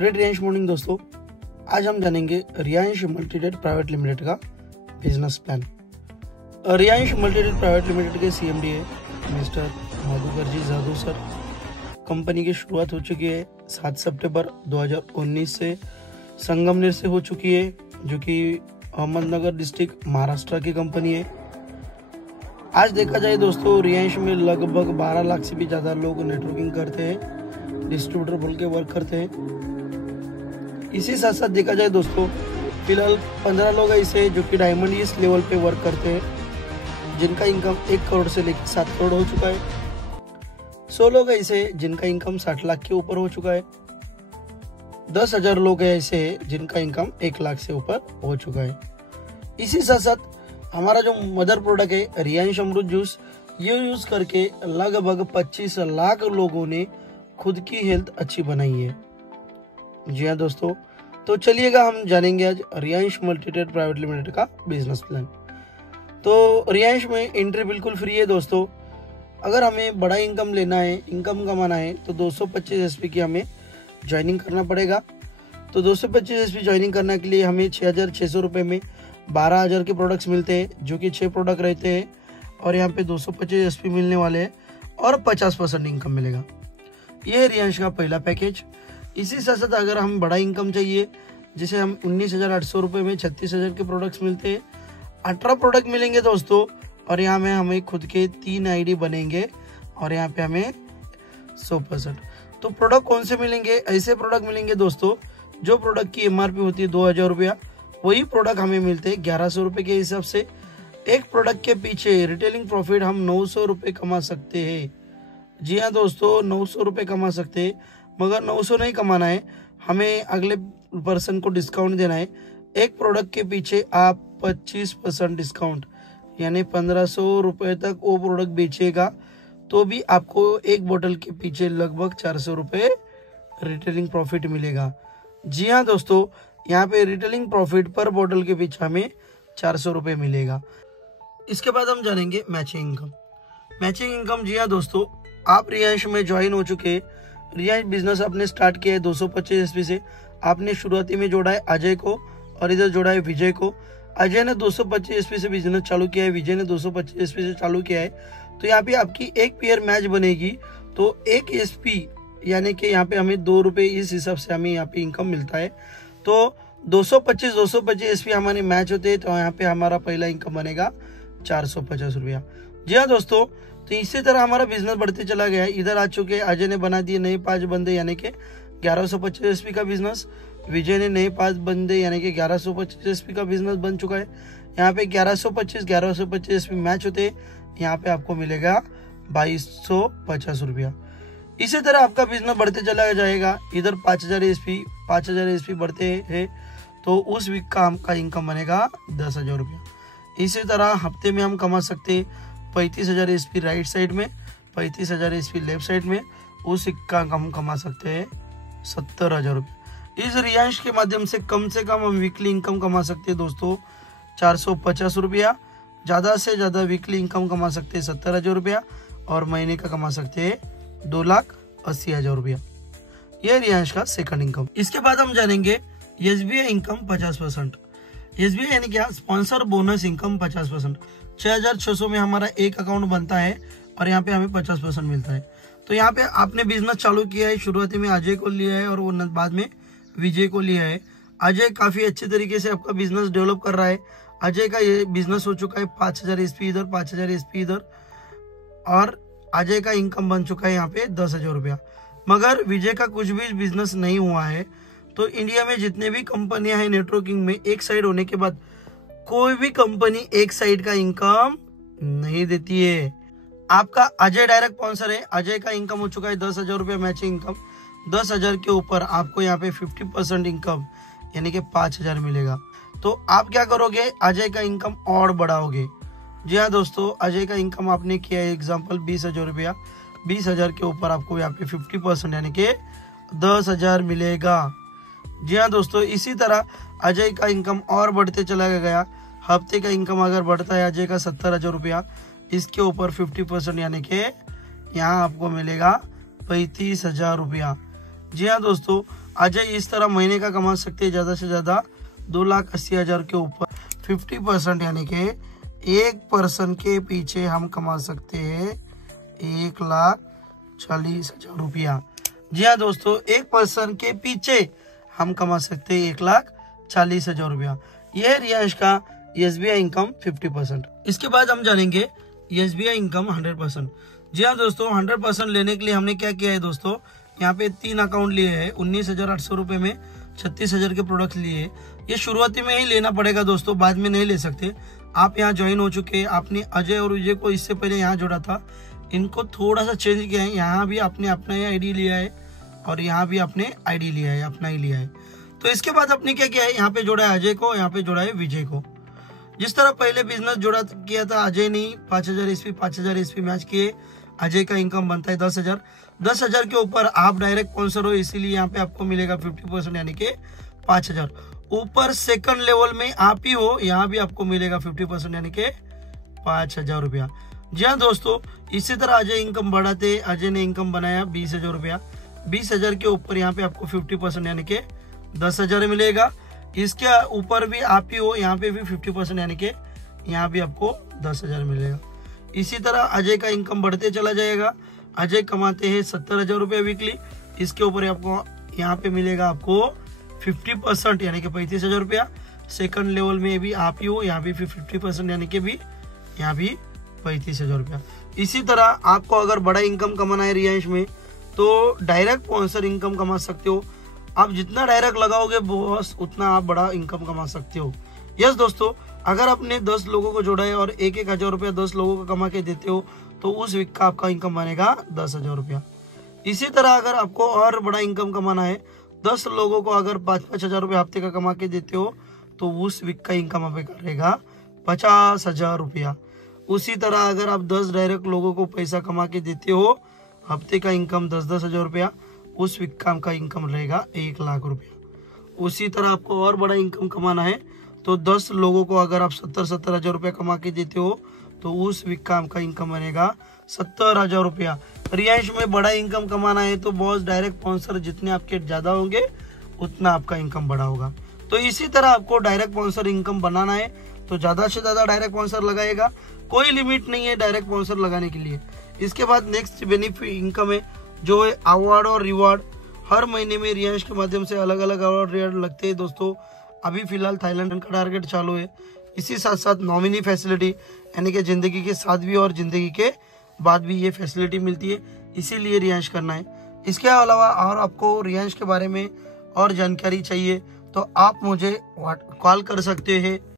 Great Riyansh morning दोस्तों, आज हम जानेंगे रियांश मल्टीडेट प्राइवेट लिमिटेड का business plan. Riyansh multidate private limited के सीएमडी है mister Madhukar ji Jadu sir. Company की शुरुआत हो चुकी है 7 सितंबर 2019 से संगमनेर से हो चुकी है, जो कि अहमदनगर डिस्ट्रिक्ट महाराष्ट्र की कंपनी है। आज देखा जाए दोस्तों, रियांश में लगभग 12 लाख से भी ज्यादा लोग नेटवर्किंग करते हैं, डिस्ट्रीब्यूटर बोल के वर्क करते हैं। इसी साथ साथ देखा जाए दोस्तों, फिलहाल 15 लोग ऐसे जो कि डायमंड इस लेवल पे वर्क करते हैं, जिनका इनकम 1 करोड़ से लेकर 7 करोड़ हो चुका है। 100 लोग ऐसे जिनका इनकम 60 लाख के ऊपर हो चुका है। 10,000 लोग ऐसे जिनका इनकम 1 लाख से ऊपर हो चुका है। इसी साथ साथ हमारा जो मदर प्रोडक्ट है रियांश अमृत जूस, ये यूज करके लगभग 25 लाख लोगों ने खुद की हेल्थ अच्छी बनाई है। जी हाँ दोस्तों, तो चलिएगा हम जानेंगे आज रियांश मल्टीडेट प्राइवेट लिमिटेड का बिजनेस प्लान। तो रियांश में एंट्री बिल्कुल फ्री है दोस्तों। अगर हमें बड़ा इनकम लेना है, इनकम कमाना है, तो 225 एसपी की हमें ज्वाइनिंग करना पड़ेगा। तो 225 एसपी ज्वाइनिंग करने के लिए हमें 6,600 रुपये में 12,000 के प्रोडक्ट्स मिलते हैं, जो कि 6 प्रोडक्ट रहते हैं और यहाँ पे 225 एसपी मिलने वाले हैं और 50% इनकम मिलेगा। ये है रियांश का पहला पैकेज। इसी साथ साथ अगर हम बड़ा इनकम चाहिए, जिसे हम 19,800 रुपये में 36,000 के प्रोडक्ट्स मिलते हैं, 18 प्रोडक्ट मिलेंगे दोस्तों, और यहाँ में हमें खुद के 3 आईडी बनेंगे और यहाँ पे हमें 100%। तो प्रोडक्ट कौन से मिलेंगे? ऐसे प्रोडक्ट मिलेंगे दोस्तों जो प्रोडक्ट की एमआरपी होती है 2,000 रुपया, वही प्रोडक्ट हमें मिलते हैं 1,100 रुपये के हिसाब से। एक प्रोडक्ट के पीछे रिटेलिंग प्रॉफिट हम 900 रुपये कमा सकते हैं। जी हाँ दोस्तों, 900 रुपये कमा सकते हैं, मगर 900 नहीं कमाना है, हमें अगले पर्सन को डिस्काउंट देना है। एक प्रोडक्ट के पीछे आप 25% डिस्काउंट, यानी 1,500 रुपये तक वो प्रोडक्ट बेचेगा तो भी आपको एक बोतल के पीछे लगभग 400 रुपये रिटेलिंग प्रॉफिट मिलेगा। जी हाँ दोस्तों, यहाँ पे रिटेलिंग प्रॉफिट पर बोतल के पीछे हमें 400 रुपये मिलेगा। इसके बाद हम जानेंगे मैचिंग इनकम। मैचिंग इनकम, जी हाँ दोस्तों, आप रियांश में ज्वाइन हो चुके हैं। रियांश बिजनेस आपने स्टार्ट किया है 225 एसपी से। आपने शुरुआती में जोड़ा है अजय को और इधर जोड़ा है विजय को। अजय ने 225 एसपी से बिजनेस चालू किया है, विजय ने 225 एसपी से चालू किया है। तो यहाँ पे आपकी एक पेयर मैच बनेगी, तो 1 एसपी यानी कि यहाँ पे हमें 2 रुपये इस हिसाब से हमें यहाँ पे इनकम मिलता है। तो 225 एसपी हमारे मैच होते हैं, तो यहाँ पे हमारा पहला इनकम बनेगा 450 रुपया। जी हाँ दोस्तों, तो इसी तरह हमारा बिजनेस बढ़ते चला गया है। इधर आ चुके अजय ने बना दिए नए 5 बंदे, यानी कि 1125 एसपी का बिजनेस। विजय ने नए 5 बंदे यानी कि 1125 एसपी का बिजनेस बन चुका है। यहाँ पे 1125 एसपी मैच होते हैं, यहाँ पे आपको मिलेगा 2250 रुपया। इसी तरह आपका बिजनेस बढ़ते चला जाएगा। इधर 5,000 एसपी बढ़ते हैं, तो उस वीक का आपका इनकम बनेगा 10,000 रुपया। इसी तरह हफ्ते में हम कमा सकते हैं 35,000 एसपी राइट साइड में, 35,000 एसपी लेफ्ट साइड में, उस वीक का हम कमा सकते हैं 70,000 रुपये। इस रियांश के माध्यम से कम हम वीकली इनकम कमा सकते हैं दोस्तों 450 रुपया। ज़्यादा से ज़्यादा वीकली इनकम कमा सकते हैं 70,000 रुपया, और महीने का कमा सकते हैं 2,80,000 रुपया। यह रियांश का सेकंड इनकम। इसके बाद हम जानेंगे एसबीआई इनकम 50%। एसबीआई यानी क्या? Sponsor bonus income 50%। 6,600 में हमारा एक अकाउंट बनता है और यहाँ पे हमें 50% मिलता है। तो यहाँ पे आपने बिजनेस चालू किया है, शुरुआती में अजय को लिया है और वो बाद में विजय को लिया है। अजय काफी अच्छे तरीके से आपका बिजनेस डेवलप कर रहा है। अजय का ये बिजनेस हो चुका है 5,000 एसपी इधर, 5,000 एसपी इधर, और अजय का इनकम बन चुका है यहाँ पे 10,000 रुपया। मगर विजय का कुछ भी बिजनेस नहीं हुआ है। तो इंडिया में जितने भी कंपनियां हैं नेटवर्किंग में, एक साइड होने के बाद कोई भी कंपनी एक साइड का इनकम नहीं देती है। आपका अजय डायरेक्ट स्पॉन्सर है, अजय का इनकम हो चुका है 10,000 रुपया मैचिंग इनकम। 10,000 के ऊपर आपको यहाँ पे 50% इनकम यानी कि 5,000 मिलेगा। तो आप क्या करोगे? अजय का इनकम और बढ़ाओगे। जी हाँ दोस्तों, अजय का इनकम आपने किया है एग्जाम्पल 20,000 रुपया। 20,000 के ऊपर आपको यहाँ पे 50% यानी कि 10,000 मिलेगा। जी हाँ दोस्तों, इसी तरह अजय का इनकम और बढ़ते चला गया। हफ्ते का इनकम अगर बढ़ता है अजय का 70,000 रुपया, इसके ऊपर 50% यानी कि यहाँ आपको मिलेगा 35,000 रुपया। जी हाँ दोस्तों, अजय इस तरह महीने का कमा सकते हैं ज़्यादा से ज़्यादा 2,80,000 के ऊपर 50%, यानी कि एक पर्सन के पीछे हम कमा सकते हैं 1,40,000 रुपया। जी हाँ दोस्तों, एक पर्सन के पीछे हम कमा सकते हैं 1,40,000 रुपया। यह है रियांश का SBI इनकम 50%। इसके बाद हम जानेंगे SBI इनकम 100%। जी हाँ दोस्तों, 100% लेने के लिए हमने क्या किया है दोस्तों, यहाँ पे 3 अकाउंट लिए हैं। 19,800 रुपये में 36,000 के प्रोडक्ट लिए। ये शुरुआती में ही लेना पड़ेगा दोस्तों, बाद में नहीं ले सकते। आप यहाँ ज्वाइन हो चुके हैं, आपने अजय और विजय को इससे पहले यहाँ जोड़ा था, इनको थोड़ा सा चेंज किया है। यहाँ भी आपने अपना ही ID लिया है और यहाँ भी आपने ID लिया है, अपना ही लिया है। तो इसके बाद आपने क्या किया है, यहाँ पे जोड़ा है अजय को, यहाँ पे जोड़ा है विजय को। जिस तरह पहले बिजनेस जोड़ा किया था अजय ने 5,000 ईस्वी 5,000 ईस्वी मैच किए, अजय का इनकम बनता है 10,000। 10,000 के ऊपर आप डायरेक्ट स्पॉन्सर हो, इसीलिए यहाँ पे आपको मिलेगा 50%, यानी कि 5,000। ऊपर सेकंड लेवल में आप ही हो, यहाँ भी आपको मिलेगा 50%, यानी कि 5,000 रुपया। जी हाँ दोस्तों, इसी तरह अजय इनकम बढ़ाते, अजय ने इनकम बनाया 20,000 रुपया। 20,000 के ऊपर यहाँ पे आपको 50%, यानी कि 10,000 मिलेगा। इसके ऊपर भी आप ही हो, यहाँ पे भी 50%, यानी कि यहाँ भी आपको 10,000 मिलेगा। इसी तरह अजय का इनकम बढ़ते चला जाएगा। अजय कमाते हैं 70,000 रुपये वीकली। इसके ऊपर आपको यहाँ पे मिलेगा आपको 50%, यानी कि 35,000 रुपया। सेकंड लेवल में भी आप ही हो, यहाँ भी 50%, यानी कि भी यहाँ भी 35,000 रुपया। इसी तरह आपको अगर बड़ा इनकम कमाना है रियांश में, तो डायरेक्ट स्पॉन्सर इनकम कमा सकते हो। आप जितना डायरेक्ट लगाओगे बॉस, उतना आप बड़ा इनकम कमा सकते हो। यस दोस्तों, अगर आपने 10 लोगों को जोड़ा है और 1,000 रुपया 10 लोगों को कमा के देते हो, तो उस वीक का आपका इनकम बनेगा 10,000 रुपया। इसी तरह अगर आपको और बड़ा इनकम कमाना है, 10 लोगों को अगर 5,000 रुपये हफ्ते का कमा के देते हो, तो उस वीक का इनकम आप करेगा 50,000 रुपया। उसी तरह अगर आप 10 डायरेक्ट लोगों को पैसा कमा के देते हो, हफ्ते का इनकम 10,000 रुपया, उस वीक का इनकम रहेगा 1,00,000 रुपया। उसी तरह आपको और बड़ा इनकम कमाना है, तो 10 लोगों को अगर आप 70,000 रुपया कमा के देते हो, तो उस वीक का आपका इनकम बनेगा 70,000 रुपया। रियांश में बड़ा इनकम कमाना है, तो बॉस डायरेक्ट स्पॉन्सर जितने आपके ज़्यादा होंगे, उतना आपका इनकम बड़ा होगा। तो इसी तरह आपको डायरेक्ट स्पॉन्सर इनकम बनाना है, तो ज़्यादा से ज़्यादा डायरेक्ट स्पॉन्सर लगाएगा। कोई लिमिट नहीं है डायरेक्ट स्पॉन्सर लगाने के लिए। इसके बाद नेक्स्ट बेनिफिट इनकम है, जो है अवार्ड और रिवार्ड। हर महीने में रियांश के माध्यम से अलग अलग अवार्ड रिवार्ड लगते हैं दोस्तों। अभी फिलहाल थाईलैंड का टारगेट चालू है। इसी साथ साथ नॉमिनी फैसिलिटी, यानी कि ज़िंदगी के साथ भी और ज़िंदगी के बाद भी ये फैसिलिटी मिलती है, इसीलिए रियांश करना है। इसके अलावा और आपको रियांश के बारे में और जानकारी चाहिए, तो आप मुझे कॉल कर सकते हैं।